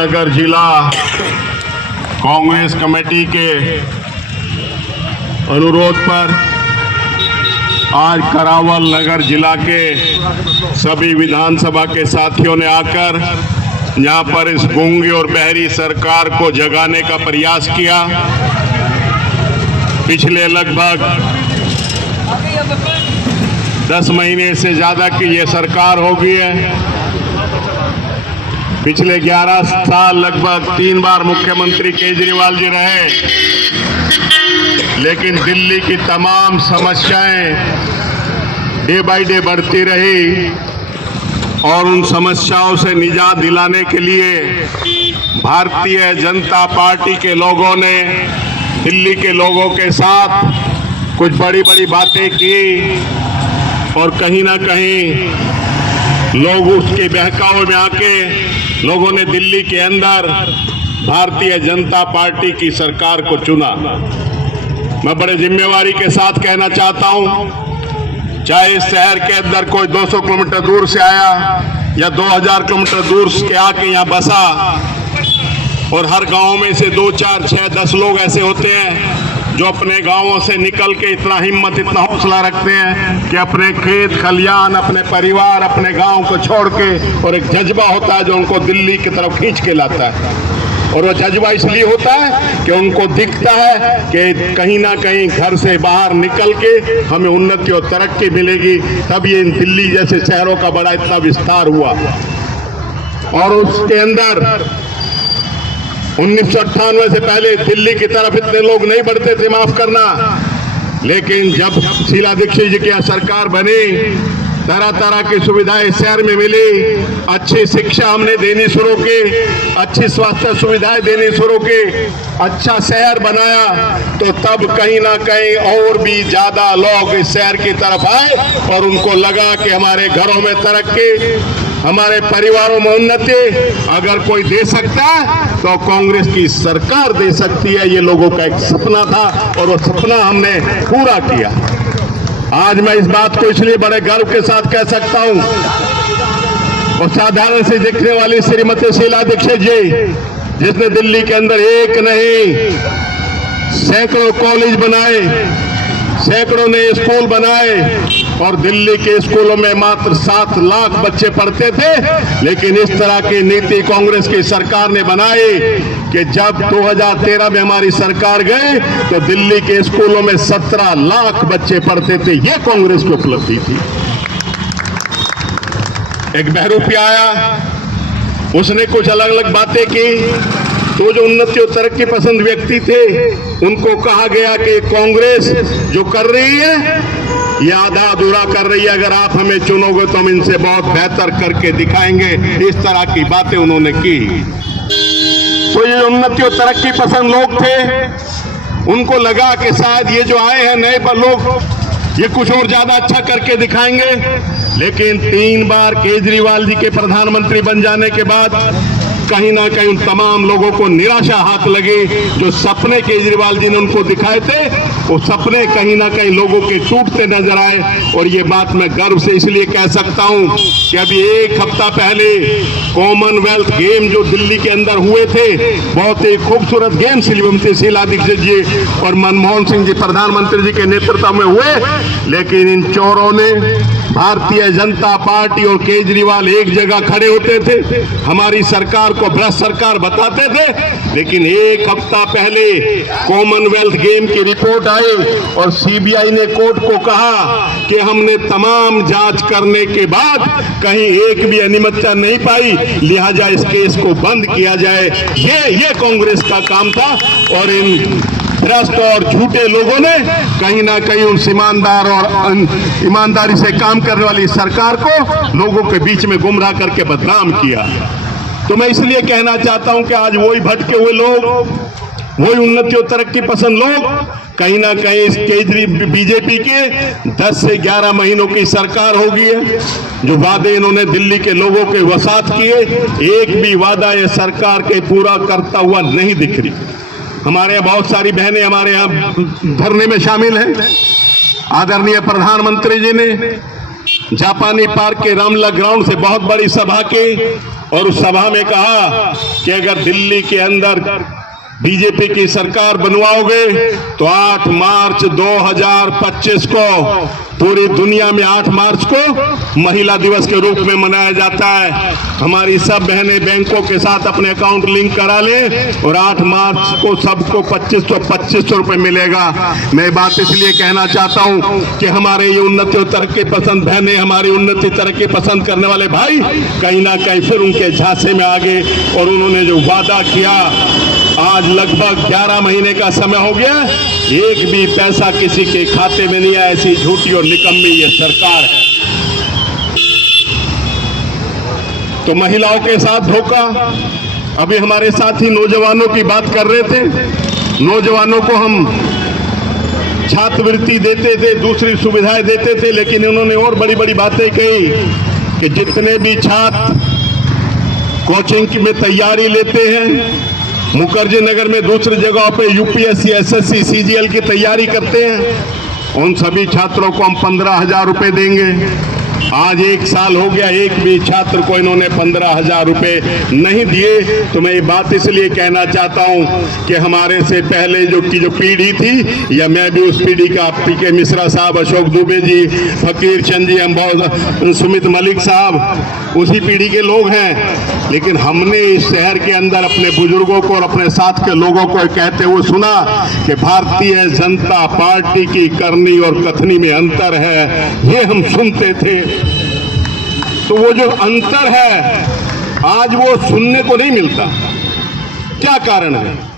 नगर जिला कांग्रेस कमेटी के अनुरोध पर आज करावल नगर जिला के सभी विधानसभा के साथियों ने आकर यहाँ पर इस गूंगी और बहरी सरकार को जगाने का प्रयास किया। पिछले लगभग 10 महीने से ज़्यादा की ये सरकार हो गई है। पिछले 11 साल लगभग 3 बार मुख्यमंत्री केजरीवाल जी रहे, लेकिन दिल्ली की तमाम समस्याएं डे बाय डे बढ़ती रही और उन समस्याओं से निजात दिलाने के लिए भारतीय जनता पार्टी के लोगों ने दिल्ली के लोगों के साथ कुछ बड़ी बड़ी बातें की और कहीं ना कहीं लोग उसके बहकावे में आके लोगों ने दिल्ली के अंदर भारतीय जनता पार्टी की सरकार को चुना। मैं बड़े जिम्मेवारी के साथ कहना चाहता हूं, चाहे इस शहर के अंदर कोई 200 किलोमीटर दूर से आया या 2000 किलोमीटर दूर के आके यहाँ बसा, और हर गांव में से 2, 4, 6, 10 लोग ऐसे होते हैं जो अपने गांवों से निकल के इतना हिम्मत, इतना हौसला रखते हैं कि अपने खेत खलियान, अपने परिवार, अपने गांव को छोड़ के, और एक जज्बा होता है जो उनको दिल्ली की तरफ खींच के लाता है। और वो जज्बा इसलिए होता है कि उनको दिखता है कि कहीं ना कहीं घर से बाहर निकल के हमें उन्नति और तरक्की मिलेगी, तब ये दिल्ली जैसे शहरों का बड़ा इतना विस्तार हुआ। और उसके अंदर 1998 से पहले दिल्ली की तरफ इतने लोग नहीं बढ़ते थे, माफ करना, लेकिन जब शीला दीक्षित जी की सरकार बनी, तरह तरह की सुविधाएं शहर में मिली, अच्छी शिक्षा हमने देनी शुरू की, अच्छी स्वास्थ्य सुविधाएं देनी शुरू की, अच्छा शहर बनाया, तो तब कहीं ना कहीं और भी ज्यादा लोग इस शहर की तरफ आए और उनको लगा कि हमारे घरों में तरक्की, हमारे परिवारों में उन्नति अगर कोई दे सकता है तो कांग्रेस की सरकार दे सकती है। ये लोगों का एक सपना था और वो सपना हमने पूरा किया। आज मैं इस बात को इसलिए बड़े गर्व के साथ कह सकता हूं, और साधारण से दिखने वाली श्रीमती शीला दीक्षित जी, जिसने दिल्ली के अंदर एक नहीं सैकड़ों कॉलेज बनाए, सैकड़ों नए स्कूल बनाए, और दिल्ली के स्कूलों में मात्र 7 लाख बच्चे पढ़ते थे, लेकिन इस तरह की नीति कांग्रेस की सरकार ने बनाई कि जब 2013 में हमारी सरकार गई तो दिल्ली के स्कूलों में 17 लाख बच्चे पढ़ते थे। ये कांग्रेस की उपलब्धि थी। एक बहरूपी आया, उसने कुछ अलग अलग बातें की, तो जो उन्नति और तरक्की पसंद व्यक्ति थे उनको कहा गया कि कांग्रेस जो कर रही है ये आधा अधूरा कर रही है, अगर आप हमें चुनोगे तो हम इनसे बहुत बेहतर करके दिखाएंगे। इस तरह की बातें उन्होंने की। तो ये उन्नति और तरक्की पसंद लोग थे, उनको लगा कि शायद ये जो आए हैं नए लोग ये कुछ और ज्यादा अच्छा करके दिखाएंगे, लेकिन 3 बार केजरीवाल जी के प्रधानमंत्री बन जाने के बाद कहीं ना कहीं उन तमाम लोगों को निराशा हाथ लगी। जो सपने केजरीवाल जी ने उनको दिखाए थे वो सपने कहीं ना कहीं लोगों के टूटते नजर आए। और ये बात मैं गर्व से इसलिए कह सकता हूं कि अभी 1 हफ्ता पहले कॉमनवेल्थ गेम जो दिल्ली के अंदर हुए थे, बहुत ही खूबसूरत गेम श्रीमती शीला दीक्षित जी और मनमोहन सिंह जी प्रधानमंत्री जी के नेतृत्व में हुए, लेकिन इन चोरों ने भारतीय जनता पार्टी और केजरीवाल एक जगह खड़े होते थे, हमारी सरकार को भ्रष्ट सरकार बताते थे, लेकिन 1 हफ्ता पहले कॉमनवेल्थ गेम की रिपोर्ट आई और सीबीआई ने कोर्ट को कहा कि हमने तमाम जांच करने के बाद कहीं एक भी अनियमितता नहीं पाई, लिहाजा इस केस को बंद किया जाए। ये कांग्रेस का काम था। और इन भ्रष्ट और झूठे लोगों ने कहीं ना कहीं उन ईमानदार और ईमानदारी से काम करने वाली सरकार को लोगों के बीच में गुमराह करके बदनाम किया। तो मैं इसलिए कहना चाहता हूं कि आज वही भटके हुए लोग, वही उन्नति और तरक्की पसंद लोग कहीं ना कहीं इस बीजेपी के 10 से 11 महीनों की सरकार हो गई है। जो वादे इन्होंने दिल्ली के लोगों के वसात किए, एक भी वादा ये सरकार के पूरा करता हुआ नहीं दिख रही। हमारे यहाँ बहुत सारी बहनें हमारे यहाँ धरने में शामिल हैं। आदरणीय प्रधानमंत्री जी ने जापानी पार्क के रामला ग्राउंड से बहुत बड़ी सभा की और उस सभा में कहा कि अगर दिल्ली के अंदर बीजेपी की सरकार बनवाओगे तो 8 मार्च 2025 को पूरी दुनिया में 8 मार्च को महिला दिवस के रूप में मनाया जाता है। हमारी सब बहनें बैंकों के साथ अपने अकाउंट लिंक करा लें और 8 मार्च को सबको 2500 रुपए मिलेगा। मैं बात इसलिए कहना चाहता हूं कि हमारे ये उन्नति और तरक्की पसंद बहनें, हमारी उन्नति तरक्की पसंद करने वाले भाई कहीं ना कहीं फिर उनके झांसे में आ गए और उन्होंने जो वादा किया, आज लगभग 11 महीने का समय हो गया, एक भी पैसा किसी के खाते में नहीं आया। ऐसी झूठी और निकम्मी ये सरकार है। तो महिलाओं के साथ धोखा। अभी हमारे साथी नौजवानों की बात कर रहे थे। नौजवानों को हम छात्रवृत्ति देते थे, दूसरी सुविधाएं देते थे, लेकिन उन्होंने और बड़ी बड़ी बातें कही कि जितने भी छात्र कोचिंग में तैयारी लेते हैं, मुखर्जी नगर में दूसरी जगहों पे यूपीएससी, एसएससी, सीजीएल की तैयारी करते हैं, उन सभी छात्रों को हम 15,000 रुपए देंगे। आज 1 साल हो गया, एक भी छात्र को इन्होंने 15,000 रुपए नहीं दिए। तो मैं ये बात इसलिए कहना चाहता हूं कि हमारे से पहले जो पीढ़ी थी, या मैं भी उस पीढ़ी का, पीके मिश्रा साहब, अशोक दुबे जी, फकीर चंद जी, हम बहुत, सुमित मलिक साहब उसी पीढ़ी के लोग हैं। लेकिन हमने इस शहर के अंदर अपने बुजुर्गों को और अपने साथ के लोगों को कहते हुए सुना कि भारतीय जनता पार्टी की करनी और कथनी में अंतर है, ये हम सुनते थे। तो वो जो अंतर है आज वो सुनने को नहीं मिलता। क्या कारण है?